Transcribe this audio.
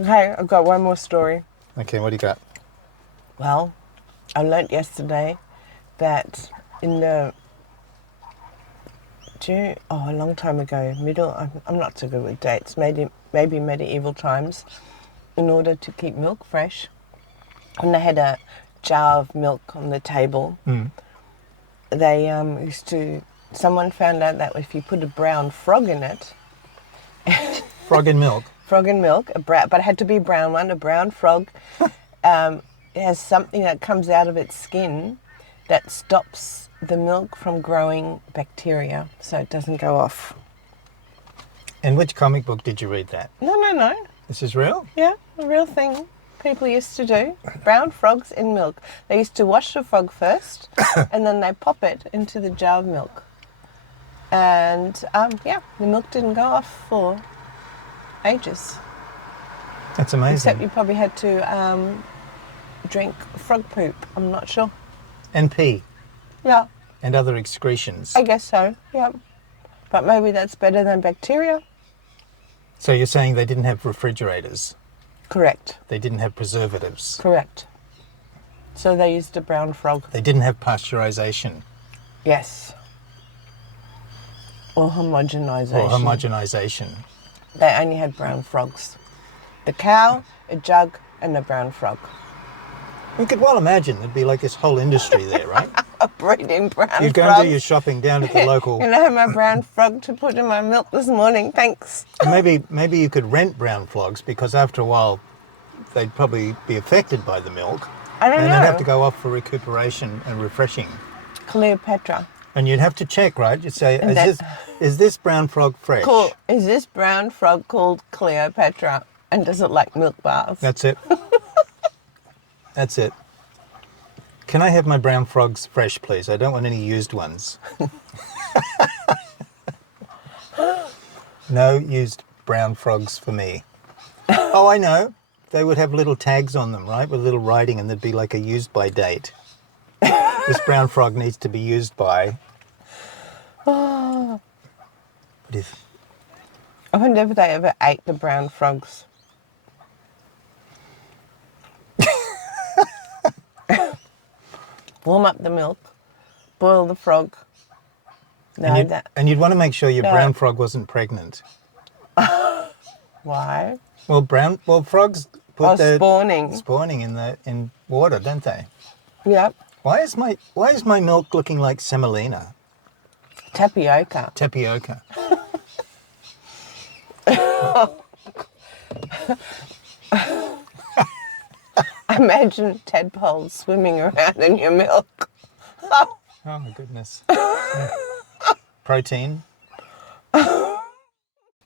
Okay, I've got one more story. Okay, what do you got? Well, I learnt yesterday that in the a long time ago, I'm not so good with dates, maybe medieval times, in order to keep milk fresh, when they had a jar of milk on the table, they someone found out that if you put a brown frog in it, Frog in milk. but it had to be a brown one, a brown frog, it has something that comes out of its skin that stops the milk from growing bacteria, so it doesn't go off. In which comic book did you read that? No. This is real? Yeah, a real thing people used to do. Brown frogs in milk. They used to wash the frog first, and then they pop it into the jar of milk. And, the milk didn't go off for ages. That's amazing. Except you probably had to drink frog poop. I'm not sure. And pee. Yeah. And other excretions. I guess so, yeah. But maybe that's better than bacteria. So you're saying they didn't have refrigerators? Correct. They didn't have preservatives? Correct. So they used a brown frog. They didn't have pasteurization? Yes. Or homogenization. They only had brown frogs. The cow, a jug, and a brown frog. You could well imagine there'd be like this whole industry there, right? Breeding brown frogs. You go and do your shopping down at the local... Can I have my brown frog to put in my milk this morning? Thanks. Maybe you could rent brown frogs, because after a while they'd probably be affected by the milk. I don't know. And they'd have to go off for recuperation and refreshing. Cleopatra. And you'd have to check, right? You'd say, is this brown frog fresh? Cool. Is this brown frog called Cleopatra? And does it like milk baths? That's it. That's it. Can I have my brown frogs fresh, please? I don't want any used ones. No used brown frogs for me. Oh, I know. They would have little tags on them, right? With little writing, and there'd be like a used by date. This brown frog needs to be used by... But if... I wonder if they ever ate the brown frogs. Warm up the milk, boil the frog. And you'd want to make sure your brown frog wasn't pregnant. Why? Well, frogs put their spawning in water, don't they? Yep. Why is my milk looking like semolina? Tapioca. Imagine tadpoles swimming around in your milk. Oh my goodness. Protein.